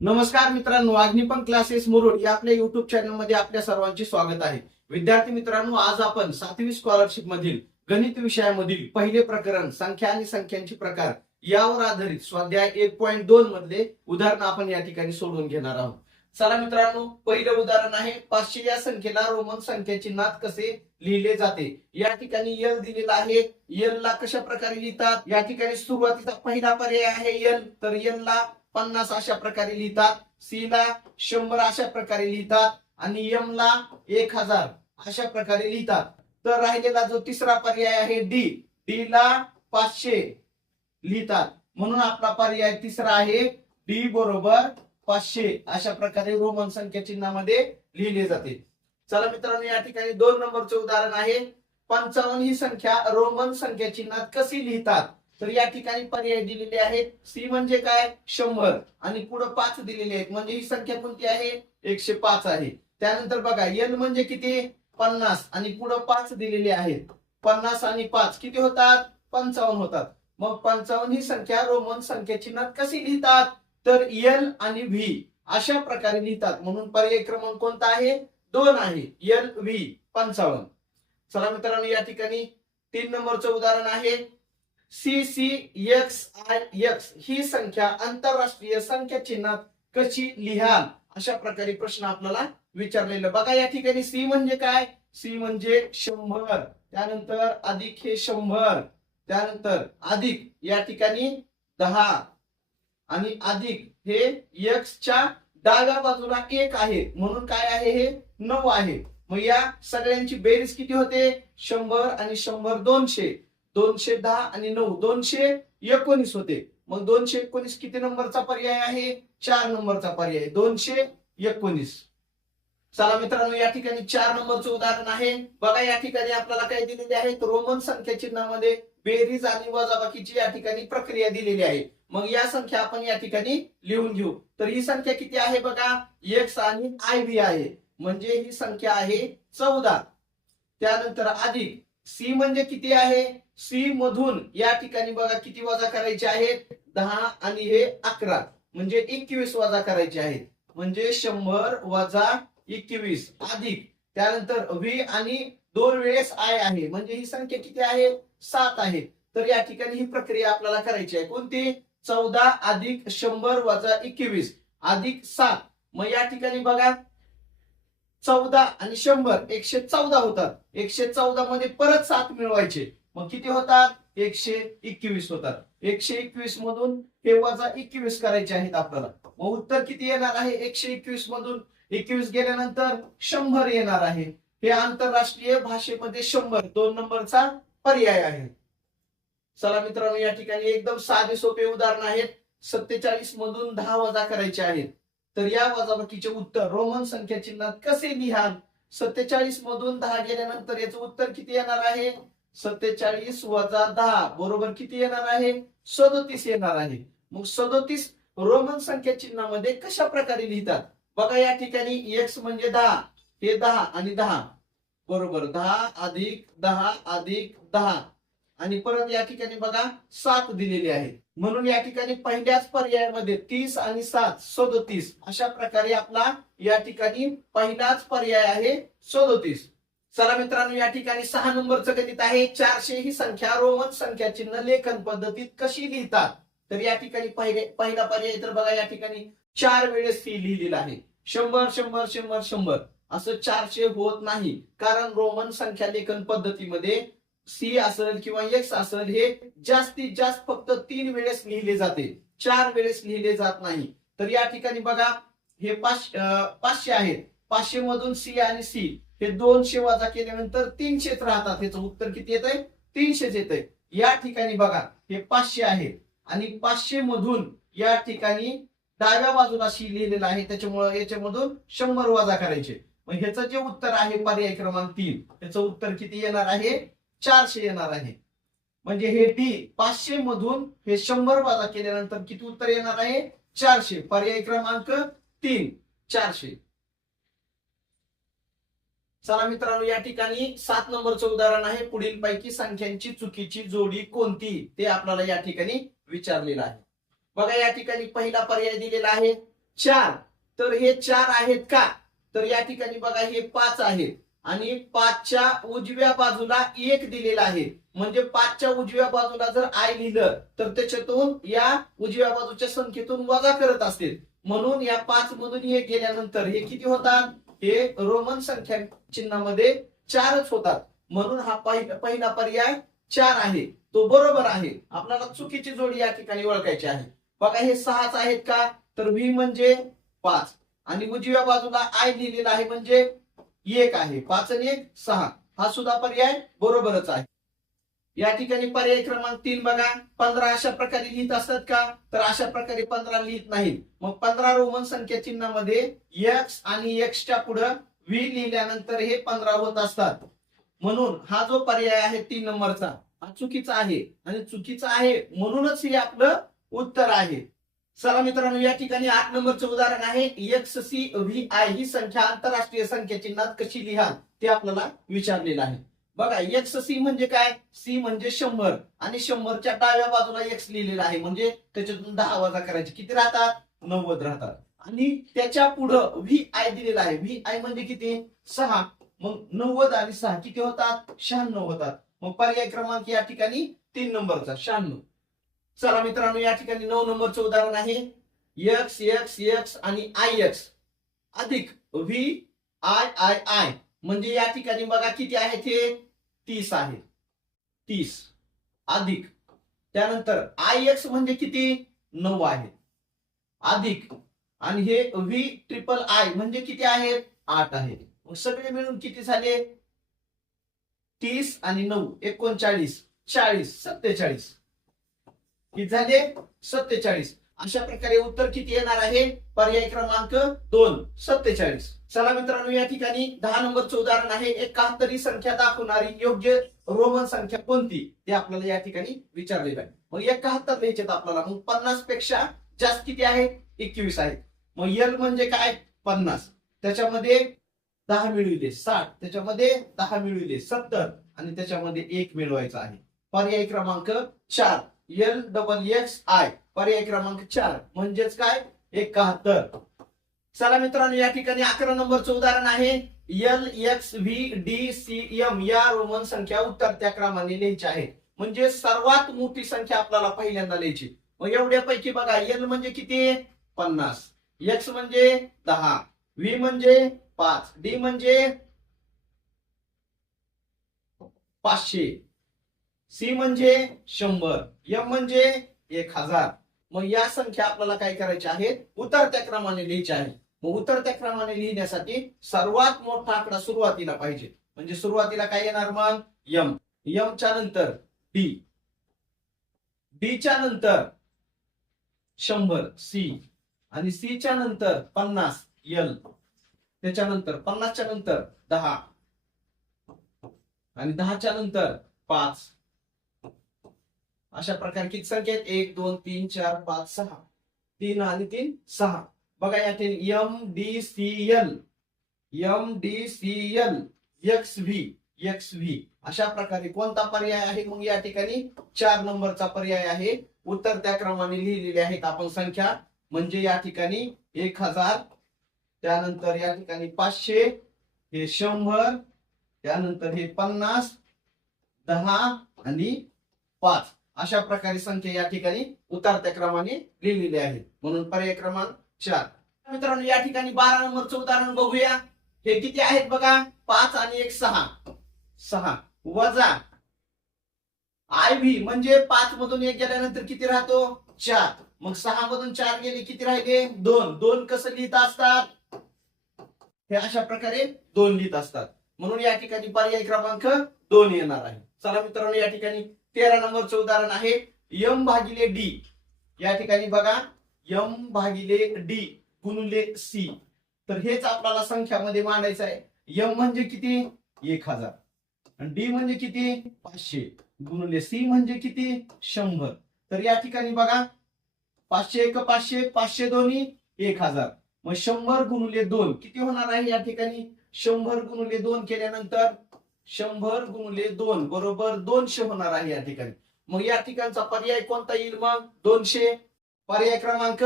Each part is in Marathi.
नमस्कार मित्रांनो अग्निपंख क्लासेस मुरुड या आपल्या युट्यूब चॅनलमध्ये आपल्या सर्वांचे स्वागत आहे. विद्यार्थी मित्रांनो आज आपण सातवी स्कॉलरशिप मधील गणित विषयामधील पहिले प्रकरण संख्या आणि संख्यांचे प्रकार यावर आधारित स्वाध्याय एक पॉईंट दोन मधले उदाहरण आपण या ठिकाणी सोडून घेणार आहोत. चला मित्रांनो पहिलं उदाहरण आहे पाचशे या संख्येला रोमन संख्येचे नात कसे लिहिले जाते? या ठिकाणी यल दिलेला आहे. यल ला कशा प्रकारे लिहितात? या ठिकाणी सुरुवातीचा पहिला पर्याय आहे यल तर यल ला पन्नास अशा प्रकारे लिहितात सी ला शंभर अशा प्रकारे लिहितात आणि यम ला एक हजार अशा प्रकारे लिहितात. तर राहिलेला जो तिसरा पर्याय आहे डी डी ला पाचशे लिहितात. म्हणून आपला पर्याय तिसरा आहे डी बरोबर पाचशे अशा प्रकारे रोमन संख्या चिन्हामध्ये लिहिले जाते. चला मित्रांनो या ठिकाणी दोन नंबरचे उदाहरण आहे. पंचावन्न ही संख्या रोमन संख्या चिन्हात कशी लिहितात? तर या ठिकाणी पर्याय दिलेले आहेत. सी म्हणजे काय? शंभर. आणि पुढे पाच दिलेले आहेत. म्हणजे ही संख्या कोणती आहे? एकशे पाच आहे. त्यानंतर बघा एन म्हणजे किती? पन्नास. आणि पुढे पाच दिलेले आहेत. पन्नास आणि पाच किती होतात? पंचावन्न होतात. मग पंचावन्न ही संख्या रोमन संख्या चिन्हात कशी लिहितात? तर एल आणि व्ही अशा प्रकारे लिहितात. म्हणून पर्याय क्रमांक कोणता आहे? दोन आहे. एल व्ही पंचावन्न. चला मित्रांनो या ठिकाणी तीन नंबरचं उदाहरण आहे. C C X I X ही संख्या आंतरराष्ट्रीय संख्या चिन्हात कशी लिहाल? अशा प्रकारे प्रश्न आपल्याला विचारलेला. बघा या ठिकाणी सी म्हणजे काय? सी म्हणजे शंभर. त्यानंतर अधिक हे शंभर. त्यानंतर अधिक या ठिकाणी दहा. आणि अधिक हे एक्स च्या डाव्या बाजूला एक आहे. म्हणून काय आहे हे? नऊ आहे. मग या सगळ्यांची बेरीज किती होते? शंभर आणि शंभर दोनशे. दोनशे दहा आणि नऊ. दोनशे एकोणीस होते. मग दोनशे एकोणीस किती नंबरचा पर्याय आहे? चार नंबरचा पर्याय दोनशे एकोणीस. चला मित्रांनो या ठिकाणी चार नंबरचं उदाहरण आहे. बघा या ठिकाणी आपल्याला काय दिलेले आहे रोमन संख्या चिन्हामध्ये बेरीज आणि वजाबाकीची या ठिकाणी प्रक्रिया दिलेली आहे. मग या संख्या आपण या ठिकाणी लिहून घेऊ. तर ही संख्या किती आहे बघा? एक्स आणि आय व्ही आहे. म्हणजे ही संख्या आहे चौदा. त्यानंतर अधिक. सी म्हणजे किती आहे? सी मधून या ठिकाणी बघा किती वजा करायचे आहेत? दहा आणि हे अकरा. म्हणजे एकवीस वजा करायचे आहेत. म्हणजे शंभर वजा एकवीस अधिक. त्यानंतर व्ही आणि दोन वेळेस आय आहे. म्हणजे ही संख्या किती आहे? सात आहे. तर या ठिकाणी ही प्रक्रिया आपल्याला करायची आहे. कोणती? चौदा अधिक शंभर वजा एकवीस अधिक सात. मग या ठिकाणी बघा. चौदा आणि शंभर एकशे चौदा होतात. एकशे चौदा मध्ये परत सात मिळवायचे. मग किती होतात? एकशे एकवीस होतात. एकशे एकवीस मधून हे वजा एकवीस करायचे आहेत आपल्याला. मग उत्तर किती येणार आहे? एकशे एकवीस मधून एकवीस गेल्यानंतर शंभर येणार आहे. हे आंतरराष्ट्रीय भाषेमध्ये शंभर दोन नंबरचा पर्याय आहे. चला मित्रांनो या ठिकाणी एकदम साधे सोपे उदाहरण आहेत. सत्तेचाळीस मधून दहा वजा करायचे आहेत. तर या वजाबाकीचे उत्तर रोमन संख्या चिन्हात कसे लिहाल? सत्तेचाळीस मधून दहा गेल्यानंतर याचं उत्तर किती येणार आहे? सत्तेचाळीस वजा दहा बरोबर किती येणार आहे? सदोतीस येणार आहे. मग सदोतीस रोमन संख्या चिन्हामध्ये कशा प्रकारे लिहितात? बघा या ठिकाणी एक्स म्हणजे दहा हे दहा आणि दहा. बरोबर दहा अधिक दहा अधिक दहा. आणि परत या ठिकाणी बघा सात दिलेली आहे. म्हणून या ठिकाणी पहिल्याच पर्यायामध्ये तीस आणि सात सदोतीस. अशा प्रकारे आपला या ठिकाणी पहिलाच पर्याय आहे सदोतीस. चला मित्रांनो या ठिकाणी सहा नंबरचं गणित आहे. चारशे ही संख्या रोमन संख्या चिन्ह लेखन पद्धतीत कशी लिहितात? तर या ठिकाणी पहिले पहिला पर्याय तर बघा या ठिकाणी चार वेळेस सी लिहिलेलं आहे. शंभर शंभर शंभर शंभर. असं चारशे होत नाही. कारण रोमन संख्या लेखन पद्धतीमध्ये सी असेल किंवा एक्स असेल हे जास्तीत जास्त फक्त तीन वेळेस लिहिले जाते. चार वेळेस लिहिले जात नाही. तर या ठिकाणी बघा हे पाचशे पाचशे आहेत. पाचशे मधून सी आणि सी. हे दोनशे वजा केल्यानंतर तीनशेच राहतात. ह्याचं उत्तर किती येत आहे तीनशेच येत आहे या ठिकाणी बघा हे पाचशे आहे. आणि पाचशे मधून या ठिकाणी डाव्या बाजूला अशी लिहिलेलं आहे. त्याच्यामुळे याच्यामधून शंभर वजा करायचे. मग ह्याचं जे उत्तर आहे पर्याय क्रमांक तीन त्याचं उत्तर किती येणार आहे? चारशे येणार आहे. म्हणजे हे डी पाचशे मधून हे शंभर वजा केल्यानंतर किती उत्तर येणार आहे? चारशे. पर्याय क्रमांक तीन चारशे. चला मित्रांनो या ठिकाणी सात नंबरचं उदाहरण आहे. पुढील पैकी संख्यांची चुकीची जोडी कोणती ते आपल्याला या ठिकाणी विचारलेलं आहे. बघा या ठिकाणी पहिला पर्याय दिलेला आहे. चार. तर हे चार आहेत का? तर या ठिकाणी बघा हे पाच आहेत. आणि पाचच्या उजव्या बाजूला एक दिलेला आहे. म्हणजे पाचच्या उजव्या बाजूला जर आय लिहिलं तर त्याच्यातून या उजव्या बाजूच्या संख्येतून वजा करत असतील. म्हणून या पाच मधून हे गेल्यानंतर हे किती होतात? हे रोमन संख्या चिन्हामध्ये चारच होतात. म्हणून हा पहिला पर्याय चार आहे. तो बरोबर आहे. आपल्याला चुकीची जोडी या ठिकाणी ओळखायची आहे. बघा हे सहाच आहेत का? तर व्ही म्हणजे पाच. आणि उजव्या बाजूला आय लिहिलेला आहे म्हणजे एक आहे. पाच आणि एक सहा. हा सुद्धा पर्याय बरोबरच आहे. या ठिकाणी पर्याय क्रमांक तीन बघा. पंधरा अशा प्रकारे लिहित असतात का? तर अशा प्रकारे पंधरा लिहित नाहीत. मग पंधरा रोमन संख्या चिन्हामध्ये एक्स आणि एक्सच्या पुढं व्ही लिहिल्यानंतर हे पंधरा होत असतात. म्हणून हा जो पर्याय आहे तीन नंबरचा हा चुकीचा आहे. आणि चुकीचा आहे म्हणूनच हे आपलं उत्तर आहे. चला मित्रांनो या ठिकाणी आठ नंबरचं उदाहरण आहे. एक्स सी व्ही आय ही संख्या आंतरराष्ट्रीय संख्या चिन्हात कशी लिहाल ते आपल्याला विचारलेलं आहे. बघा एक्स सी म्हणजे काय? सी म्हणजे शंभर. आणि शंभरच्या डाव्या बाजूला एक्स लिहिलेला आहे. म्हणजे त्याच्यातून दहा वजा करायचे. किती राहतात? नव्वद राहतात. आणि त्याच्या पुढं व्ही आय दिलेला आहे. व्ही आय म्हणजे किती? सहा. मग नव्वद आणि सहा किती होतात? शहाण्णव होतात. मग पर्याय क्रमांक या ठिकाणी तीन नंबरचा. शहाण्णव. चला मित्रांनो या ठिकाणी नऊ नंबरचं उदाहरण आहे. एक्स एक्स एक्स आणि आय एक्स अधिक व्ही आय आय आय म्हणजे या ठिकाणी बघा किती आहे ते तीस आहे. तीस. अधिक. त्यानंतर आय एक्स म्हणजे किती? नऊ आहे. अधिक. आणि हे व्ही ट्रिपल आय म्हणजे किती आहेत आठ आहेत सगळे मिळून किती झाले? तीस आणि नऊ. एकोणचाळीस. चाळीस. सत्तेचाळीस. किती झाले? सत्तेचाळीस. अशा प्रकारे उत्तर किती येणार आहे? पर्याय क्रमांक दोन. सत्तेचाळीस. चला मित्रांनो या ठिकाणी दहा नंबरचं उदाहरण आहे. एकाहत्तरी संख्या दाखवणारी योग्य रोमन संख्या कोणती? ते आपल्याला या ठिकाणी विचारलेलं आहे मग एकाहत्तर लिहायचे आपल्याला. मग पन्नासपेक्षा जास्त किती आहेत एकवीस आहेत मग एल म्हणजे काय? पन्नास. त्याच्यामध्ये दहा मिळविले साठ. त्याच्यामध्ये दहा मिळविले सत्तर. आणि त्याच्यामध्ये एक मिळवायचा आहे. पर्याय क्रमांक चार. एल डबल एक्स आय पर्याय क्रमांक चार. म्हणजेच काय? एकाहत्तर. चला मित्रांनो या ठिकाणी अकरा नंबरचं उदाहरण आहे. L X V D C M या रोमन संख्या उतरत्या क्रमाने लिहायच्या आहेत म्हणजे सर्वात मोठी संख्या आपल्याला पहिल्यांदा लिहायची मग एवढ्यापैकी बघा एल म्हणजे किती? पन्नास. एक्स म्हणजे दहा. व्ही म्हणजे पाच. डी म्हणजे पाचशे. सी म्हणजे शंभर एम म्हणजे एक हजार. मग या संख्या आपल्याला काय करायच्या आहेत? उतरत्या क्रमाने लिहायच्या आहेत मग उतरत्या क्रमाने लिहिण्यासाठी सर्वात मोठा आकडा सुरुवातीला पाहिजे. म्हणजे सुरुवातीला काय येणार मग? यम. यमच्या नंतर डी. डीच्या नंतर शंभर सी. आणि सी च्या नंतर पन्नास यल त्याच्यानंतर पन्नासच्या नंतर दहा. आणि दहाच्या नंतर पाच. अशा प्रकारे किती संख्या आहेत? एक दोन तीन चार पाच सहा. तीन आणि तीन सहा. बघा या ठिकाणी M D C L M D C L X V X V अशा प्रकारे कोणता पर्याय आहे? मग या ठिकाणी चार नंबरचा पर्याय आहे. उत्तर त्या क्रमाने लिहिलेले आहेत आपण संख्या. म्हणजे या ठिकाणी एक हजार त्यानंतर या ठिकाणी पाचशे हे शंभर त्यानंतर हे पन्नास दहा आणि पाच. अशा प्रकारे संख्या या ठिकाणी उतरत्या क्रमाने लिहिलेली आहे. म्हणून पर्याय क्रमांक चार. मित्रांनो या ठिकाणी बारा नंबरचं उदाहरण बघूया. हे किती आहेत बघा? पाच आणि एक सहा. सहा. वजा आय व्ही म्हणजे पाच मधून एक गेल्यानंतर किती राहतो? चार. मग सहा मधून चार गेले किती राहिले? दोन. दोन कसं लिहित असतात? हे अशा प्रकारे दोन लिहित असतात. म्हणून या ठिकाणी पर्याय क्रमांक दोन येणार आहे. चला मित्रांनो या ठिकाणी तेरा नंबरचं उदाहरण आहे. यम भागिले डी. या ठिकाणी बघा. यम भागिले डी गुणले सी. तर हेच आपल्याला संख्यामध्ये मांडायचं आहे. यम म्हणजे किती? एक हजार. डी म्हणजे किती? पाचशे. गुणले सी म्हणजे किती? शंभर. तर या ठिकाणी बघा. पाचशे एक पाचशे पाचशे दोन्ही एक हजार. मग शंभर गुणले दोन किती होणार आहे या ठिकाणी? शंभर गुणले दोन केल्यानंतर शंभर गुणले दोन बरोबर दोनशे होणार आहे या ठिकाणी. मग या ठिकाणचा पर्याय कोणता येईल मग? दोनशे. पर्याय क्रमांक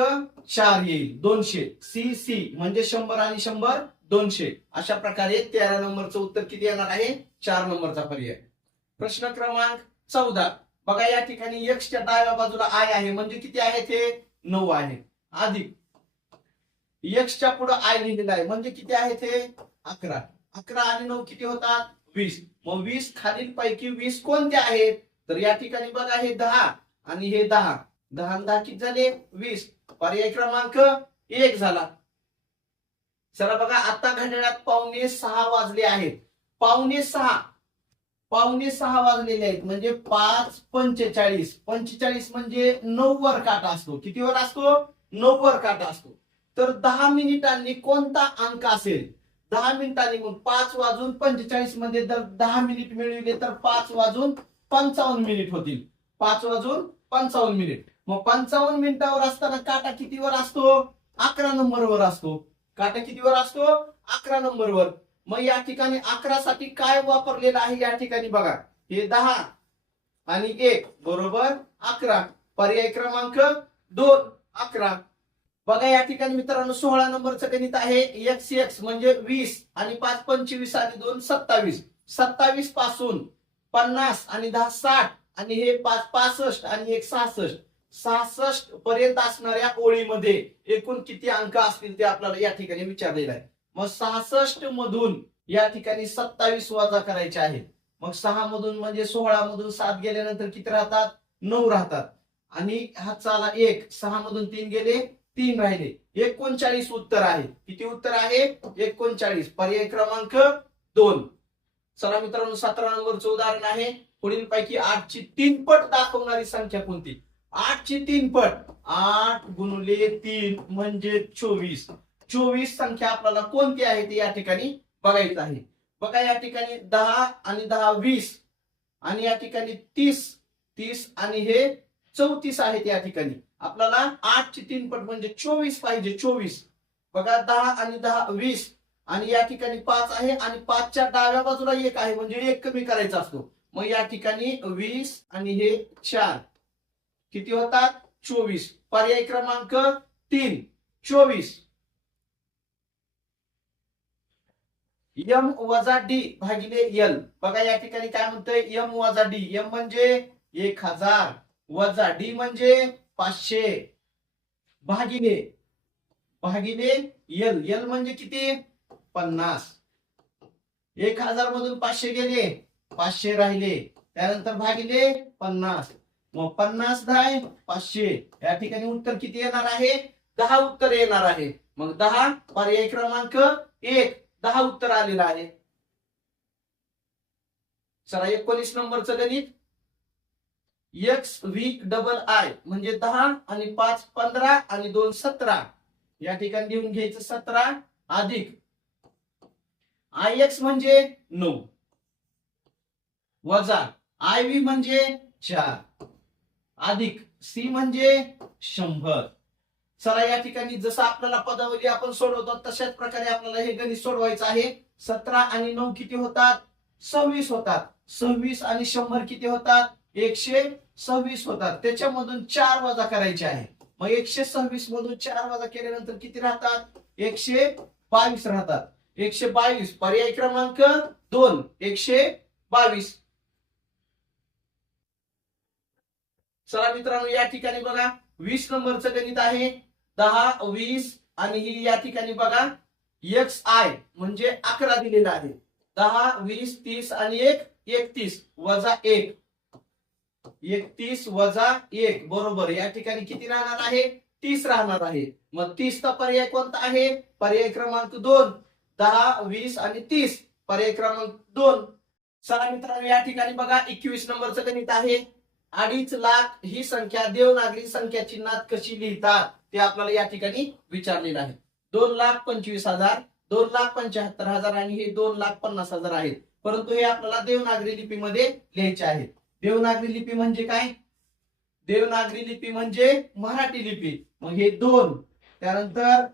चार येईल. दोनशे. सी सी म्हणजे शंभर आणि शंभर दोनशे. अशा प्रकारे तेरा नंबरचं उत्तर किती येणार आहे? चार नंबरचा पर्याय. प्रश्न क्रमांक चौदा. बघा या ठिकाणी एक्सच्या डाव्या बाजूला आय आहे. म्हणजे किती आहे ते? नऊ आहे. अधिक एक्सच्या पुढे आय लिहिलेलं आहे. म्हणजे किती आहे ते? अकरा. अकरा आणि नऊ किती होतात? वीस. मग वीस खालील पैकी वीस कोणते आहेत? तर या ठिकाणी बघा हे दहा आणि हे दहा. दहा दहा किती झाले? वीस. पर्याय क्रमांक एक झाला. चला बघा आता घड्याळात पावणे सहा वाजले आहेत. पावणे सहा. पावणे सहा वाजलेले आहेत. म्हणजे पाच पंचेचाळीस. पंचेचाळीस म्हणजे नऊ वर काटा असतो. किती वर असतो? नऊ वर काटा असतो. तर दहा मिनिटांनी कोणता अंक असेल? दहा मिनिटांनी मग पाच वाजून पंचेचाळीसमध्ये जर दहा मिनिट मिळविले तर पाच वाजून पंचावन्न मिनिट होतील. पाच वाजून पंचावन्न मिनिट. मग पंचावन्न मिनिटावर असताना काटा कितीवर असतो? अकरा नंबरवर असतो. काटा कितीवर असतो? अकरा नंबरवर. मग या ठिकाणी अकरा साठी काय वापरलेलं आहे या ठिकाणी बघा. हे दहा आणि एक बरोबर अकरा. पर्याय क्रमांक दोन अकरा. बघा या ठिकाणी मित्रांनो सोळा नंबरचं गणित आहे. एक्स एक्स म्हणजे वीस आणि पाच पंचवीस आणि दोन सत्तावीस. सत्तावीसपासून पन्नास आणि दहा साठ आणि हे पाच पासष्ट आणि एक सहासष्ट. सहासष्ट पर्यंत असणाऱ्या ओळीमध्ये एकूण किती अंक असतील ते आपल्याला या ठिकाणी विचारलेलं आहे. मग सहासष्ट मधून या ठिकाणी सत्तावीस वजा करायचे आहेत मग सहा मधून म्हणजे सोळा मधून सात गेल्यानंतर किती राहतात? नऊ राहतात. आणि हा चाला एक. सहा मधून तीन गेले तीन राहिले. एकोणचाळीस उत्तर आहे. किती उत्तर आहे? एकोणचाळीस. पर्याय क्रमांक दोन. चला मित्रांनो सतरा नंबरचं उदाहरण आहे. पुढील पैकी आठची तीन पट दाखवणारी संख्या कोणती? आठची तीन पट. आठ गुणले तीन म्हणजे चोवीस. चोवीस संख्या आपल्याला कोणती आहे ती या ठिकाणी बघायचं आहे. बघा या ठिकाणी दहा आणि दहा वीस आणि या ठिकाणी तीस. तीस आणि हे चौतीस आहेत या ठिकाणी. आपल्याला आठची तीन पट म्हणजे चोवीस पाहिजे चोवीस. बघा दहा आणि दहा वीस. आणि या ठिकाणी पाच आहे आणि पाचच्या डाव्या बाजूला एक आहे म्हणजे एक कमी करायचा असतो. मग या ठिकाणी वीस आणि हे चार. किती होतात? चोवीस. पर्याय क्रमांक तीन. चोवीस. यम वजा डी भागिले यल बघा या ठिकाणी काय म्हणतंय? यम वजा डी. यम म्हणजे एक हजार. वजा डी म्हणजे पाचशे. भागिले भागिले यल यल म्हणजे किती? पन्नास. एक हजार मधून पाचशे गेले. पाचशे राहिले. त्यानंतर भागिले पन्नास. मग पन्नास दहा पाचशे. या ठिकाणी उत्तर किती येणार आहे? दहा उत्तर येणार आहे. मग दहा पर्याय क्रमांक एक. दहा उत्तर आलेलं आहे. सरा एकोणीस नंबरचं गणित. एक्स व्ही डबल आय म्हणजे दहा आणि पाच पंधरा आणि दोन सतरा. या ठिकाणी लिहून घ्यायचं सतरा अधिक. आय एक्स म्हणजे नऊ. वजा आय व्ही म्हणजे चार. अधिक सी म्हणजे शंभर. चला या ठिकाणी जसं आपल्याला पदावली आपण सोडवतो तशाच प्रकारे आपल्याला हे गणित सोडवायचं आहे. सतरा आणि नऊ किती होतात? सव्वीस होतात. सव्वीस आणि शंभर किती होतात? एकशे सव्वीस होतात. त्याच्यामधून चार वजा करायचे आहे. मग एकशे सव्वीस मधून चार वजा केल्यानंतर किती राहतात? एकशे बावीस राहतात. एकशे बावीस पर्याय क्रमांक दोन एकशे बावीस. चला मित्रांनो या ठिकाणी बघा. वीस नंबरचं गणित आहे. दहा वीस आणि ही या ठिकाणी बघा. एक्स आय म्हणजे अकरा दिलेला आहे. दहा वीस तीस आणि एक एकतीस. वजा एक. एकतीस वजा एक बरोबर. या ठिकाणी किती राहणार आहे? तीस राहणार आहे. मग तीसचा पर्याय कोणता आहे? पर्याय क्रमांक दोन दहा वीस आणि तीस. पर्याय क्रमांक दोन. चला मित्रांनो या ठिकाणी बघा एकवीस नंबरचं गणित आहे. अडीच लाख ही संख्या देवनागरी संख्या चिन्हात कशी लिहितात? ते आपल्याला या ठिकाणी विचारलेलं आहे. दोन लाख पंचवीस हजार दोन लाख पंच्याहत्तर हजार आणि हे दोन लाख पन्नास हजार आहेत. परंतु हे आपल्याला देवनागरी लिपीमध्ये लिहायचे आहेत. देवनागरी लिपी म्हणजे काय? देवनागरी लिपी म्हणजे मराठी लिपी. मग हे दोन त्यानंतर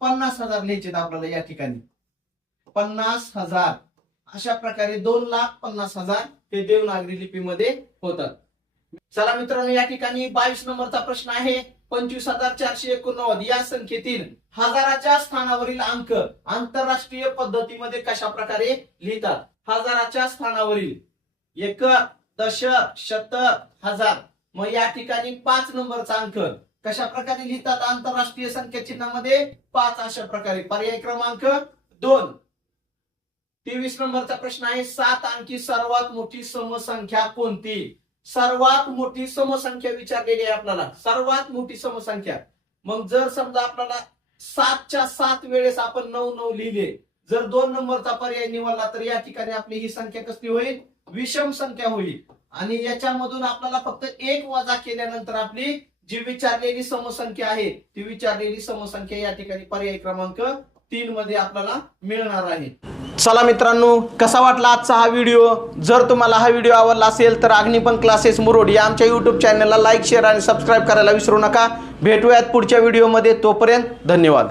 पन्नास हजार लिहायचे आपल्याला या ठिकाणी. पन्नास हजार. अशा प्रकारे दोन लाख पन्नास हजार ते देवनागरी लिपीमध्ये होतात. चला मित्रांनो या ठिकाणी बावीस नंबरचा प्रश्न आहे. पंचवीस हजार चारशे एकोणनव्वद या संख्येतील हजाराच्या स्थानावरील अंक आंतरराष्ट्रीय पद्धतीमध्ये कशा प्रकारे लिहितात? हजाराच्या स्थानावरील. एक दश शतक हजार. मग या ठिकाणी पाच नंबरचा अंक कशा प्रकारे लिहितात आंतरराष्ट्रीय संख्या चिन्हामध्ये? पाच अशा प्रकारे. पर्याय क्रमांक दोन. तेवीस नंबरचा प्रश्न आहे सात अंकी सर्वात मोठी समसंख्या कोणती? सर्वात मोठी समसंख्या विचारलेली आहे आपल्याला. सर्वात मोठी समसंख्या. मग जर समजा आपल्याला सातच्या सात वेळेस आपण नऊ नऊ लिहिले जर दोन नंबरचा पर्याय निवडला तर या ठिकाणी आपली ही संख्या कसली होईल? विषम संख्या होईल. आणि याच्यामधून आपल्याला फक्त एक वजा केल्यानंतर आपली जी विचारलेली समसंख्या आहे ती विचारलेली समसंख्या या ठिकाणी पर्याय क्रमांक तीन मध्ये आपल्याला मिळणार आहे. चला मित्रांनो कसा वाटला आजचा हा व्हिडिओ? जर तुम्हाला हा व्हिडिओ आवडला असेल तर अग्निपंख क्लासेस मुरुड या आमच्या यूट्यूब चॅनलला लाईक शेअर आणि सबस्क्राईब करायला विसरू नका. भेटूयात पुढच्या व्हिडिओमध्ये तोपर्यंत धन्यवाद.